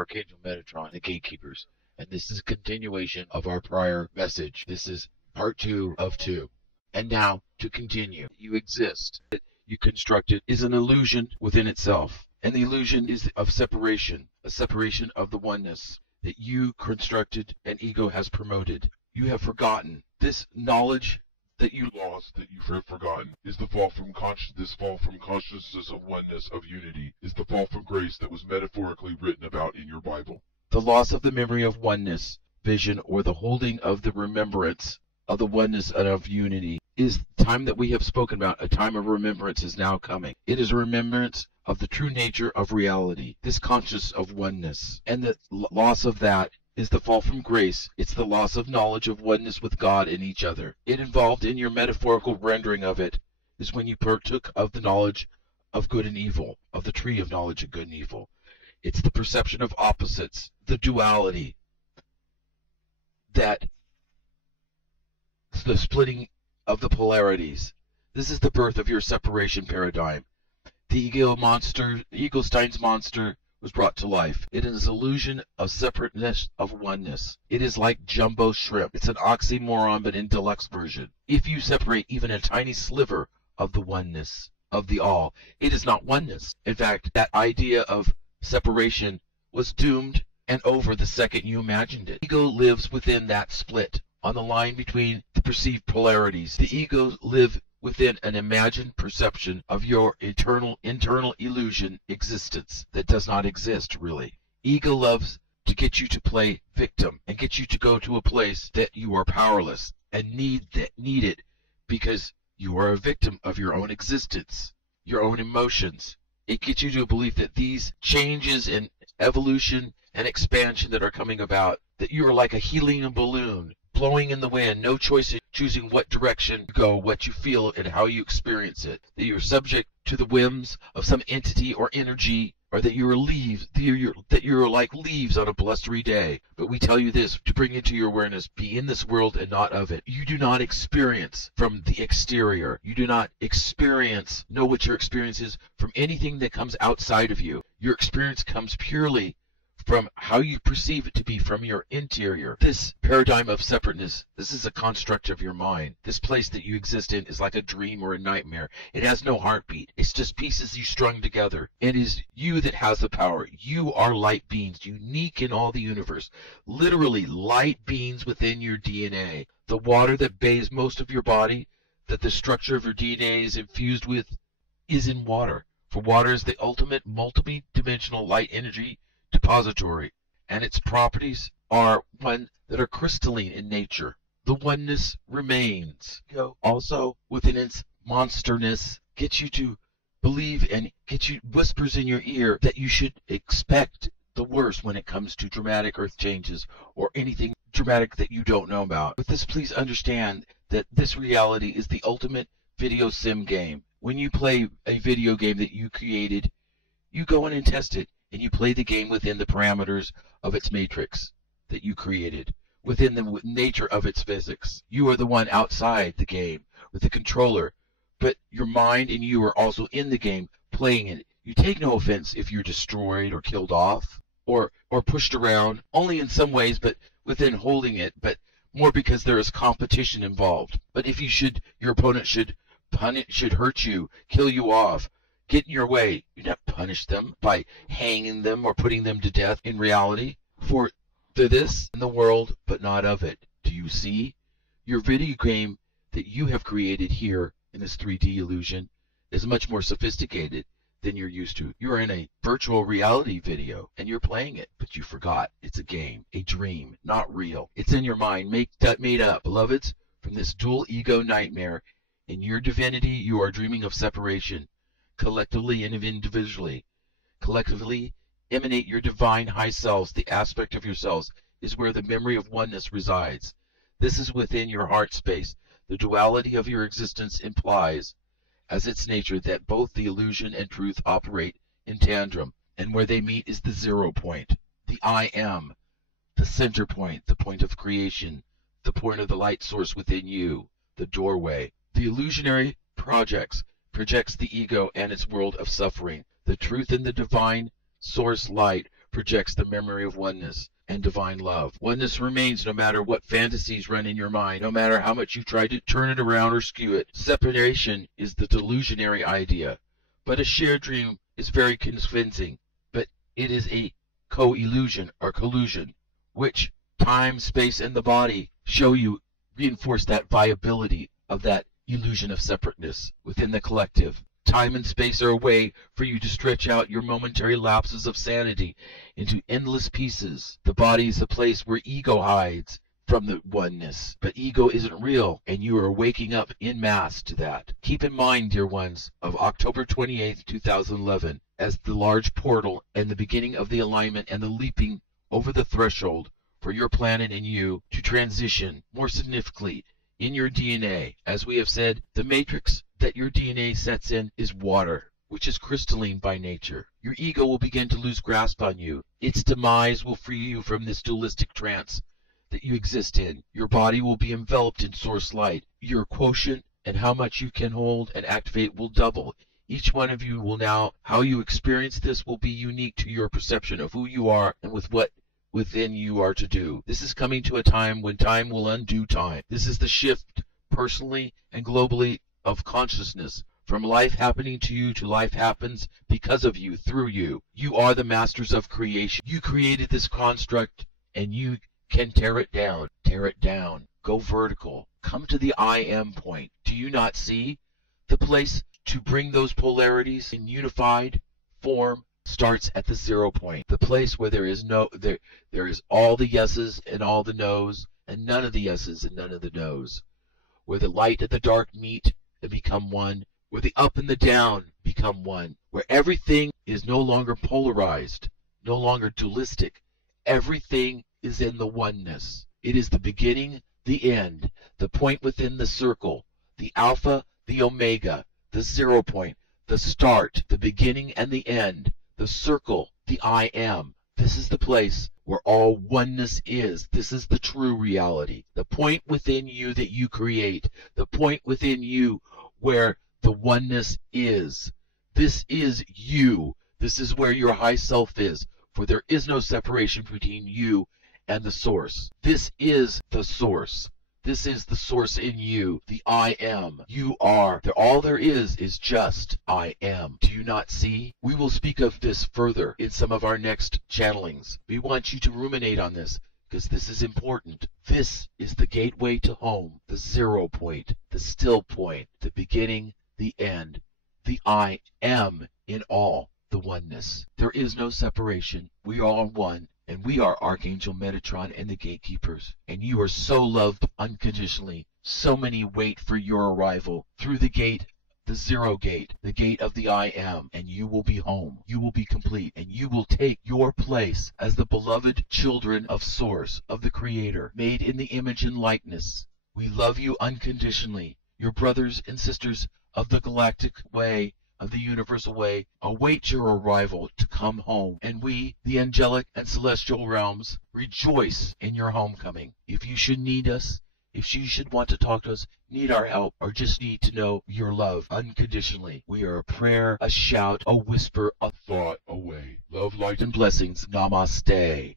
Archangel Metatron, the Gatekeepers, and this is a continuation of our prior message. This is part 2 of 2. And now, to continue, you exist. That you constructed is an illusion within itself, and the illusion is of separation, a separation of the oneness that you constructed and ego has promoted. You have forgotten this knowledge that you lost, that you have forgotten, is the fall from consciousness of oneness, of unity, is the fall from grace that was metaphorically written about in your Bible. The loss of the memory of oneness, vision, or the holding of the remembrance of the oneness and of unity is the time that we have spoken about. A time of remembrance is now coming. It is a remembrance of the true nature of reality, this conscious of oneness. And the loss of that is the fall from grace. It's the loss of knowledge of oneness with God and each other. It involved in your metaphorical rendering of it is when you partook of the knowledge of good and evil, of the tree of knowledge of good and evil. It's the perception of opposites, the duality, that the splitting of the polarities. This is the birth of your separation paradigm. The Egoistein's monster was brought to life. It is an illusion of separateness, of oneness. It is like jumbo shrimp. It's an oxymoron, but in deluxe version. If you separate even a tiny sliver of the oneness, of the all, it is not oneness. In fact, that idea of separation was doomed and over the second you imagined it. Ego lives within that split, on the line between the perceived polarities. The ego live within an imagined perception of your internal illusion existence that does not exist, really. Ego loves to get you to play victim and get you to go to a place that you are powerless and need it because you are a victim of your own existence, your own emotions. It gets you to believe that these changes in evolution and expansion that are coming about, that you are like a helium balloon blowing in the wind, no choice in choosing what direction you go, what you feel, and how you experience it. That you're subject to the whims of some entity or energy, or that you're like leaves on a blustery day. But we tell you this to bring into your awareness: be in this world and not of it. You do not experience from the exterior. You do not know what your experience is from anything that comes outside of you. Your experience comes purely from how you perceive it to be from your interior. This paradigm of separateness, this is a construct of your mind. This place that you exist in is like a dream or a nightmare. It has no heartbeat. It's just pieces you strung together. It is you that has the power. You are light beings, unique in all the universe. Literally light beings within your DNA. The water that bathes most of your body, that the structure of your DNA is infused with, is in water. For water is the ultimate multidimensional light energy depository, and its properties are one that are crystalline in nature. The oneness remains. Also, within its monsterness, gets you to believe and whispers in your ear that you should expect the worst when it comes to dramatic earth changes or anything dramatic that you don't know about. With this, please understand that this reality is the ultimate video sim game. When you play a video game that you created, you go in and test it, and you play the game within the parameters of its matrix that you created, within the nature of its physics. You are the one outside the game with the controller, but your mind and you are also in the game playing it. You take no offense if you're destroyed or killed off or pushed around, only in some ways, but within holding it, but more because there is competition involved. But if your opponent should hurt you, kill you off, get in your way, you not punish them by hanging them or putting them to death in reality. For this in the world, but not of it. Do you see? Your video game that you have created here in this 3D illusion is much more sophisticated than you're used to. You're in a virtual reality video and you're playing it, but you forgot. It's a game, a dream, not real. It's in your mind, made up. Beloveds, from this dual ego nightmare, in your divinity you are dreaming of separation. Collectively and individually. Collectively emanate your divine high selves. The aspect of yourselves is where the memory of oneness resides. This is within your heart space. The duality of your existence implies, as its nature, that both the illusion and truth operate in tandem, and where they meet is the 0 point, the I am, the center point, the point of creation, the point of the light source within you, the doorway. The illusionary projects the ego and its world of suffering. The truth in the divine source light projects the memory of oneness and divine love. Oneness remains no matter what fantasies run in your mind, no matter how much you try to turn it around or skew it. Separation is the delusionary idea, but a shared dream is very convincing, but it is a co-illusion or collusion, which time, space, and the body show you reinforce that viability of that illusion of separateness within the collective. Time and space are a way for you to stretch out your momentary lapses of sanity into endless pieces. The body is the place where ego hides from the oneness, but ego isn't real, and you are waking up en masse to that. Keep in mind, dear ones, of October 28th, 2011, as the large portal and the beginning of the alignment and the leaping over the threshold for your planet and you to transition more significantly in your DNA. As we have said, the matrix that your DNA sets in is water, which is crystalline by nature. Your ego will begin to lose grasp on you. Its demise will free you from this dualistic trance that you exist in. Your body will be enveloped in source light. Your quotient and how much you can hold and activate will double. Each one of you will now, how you experience this will be unique to your perception of who you are and with what within you are to do. This is coming to a time when time will undo time. This is the shift personally and globally of consciousness from life happening to you to life happens because of you, through you. You are the masters of creation. You created this construct and you can tear it down. Tear it down. Go vertical. Come to the I am point. Do you not see? The place to bring those polarities in unified form starts at the 0 point. The place where there is there is all the yeses and all the nos, and none of the yeses and none of the nos. Where the light and the dark meet and become one. Where the up and the down become one. Where everything is no longer polarized, no longer dualistic. Everything is in the oneness. It is the beginning, the end, the point within the circle, the alpha, the omega, the 0 point, the start, the beginning and the end, the circle, the I am. This is the place where all oneness is. This is the true reality. The point within you that you create. The point within you where the oneness is. This is you. This is where your high self is. For there is no separation between you and the source. This is the source. This is the source in you, the I am. You are. All there is just I am. Do you not see? We will speak of this further in some of our next channelings. We want you to ruminate on this because this is important. This is the gateway to home, the 0 point, the still point, the beginning, the end, the I am in all, the oneness. There is no separation. We are all one. And we are Archangel Metatron and the Gatekeepers. And you are so loved unconditionally. So many wait for your arrival through the gate, the 0 gate, the gate of the I am. And you will be home. You will be complete. And you will take your place as the beloved children of Source, of the Creator, made in the image and likeness. We love you unconditionally. Your brothers and sisters of the galactic way, of the universal way, await your arrival to come home, and we, the angelic and celestial realms, rejoice in your homecoming. If you should need us, if you should want to talk to us, need our help, or just need to know your love unconditionally, we are a prayer, a shout, a whisper, a thought away. Love, light, and blessings. Namaste.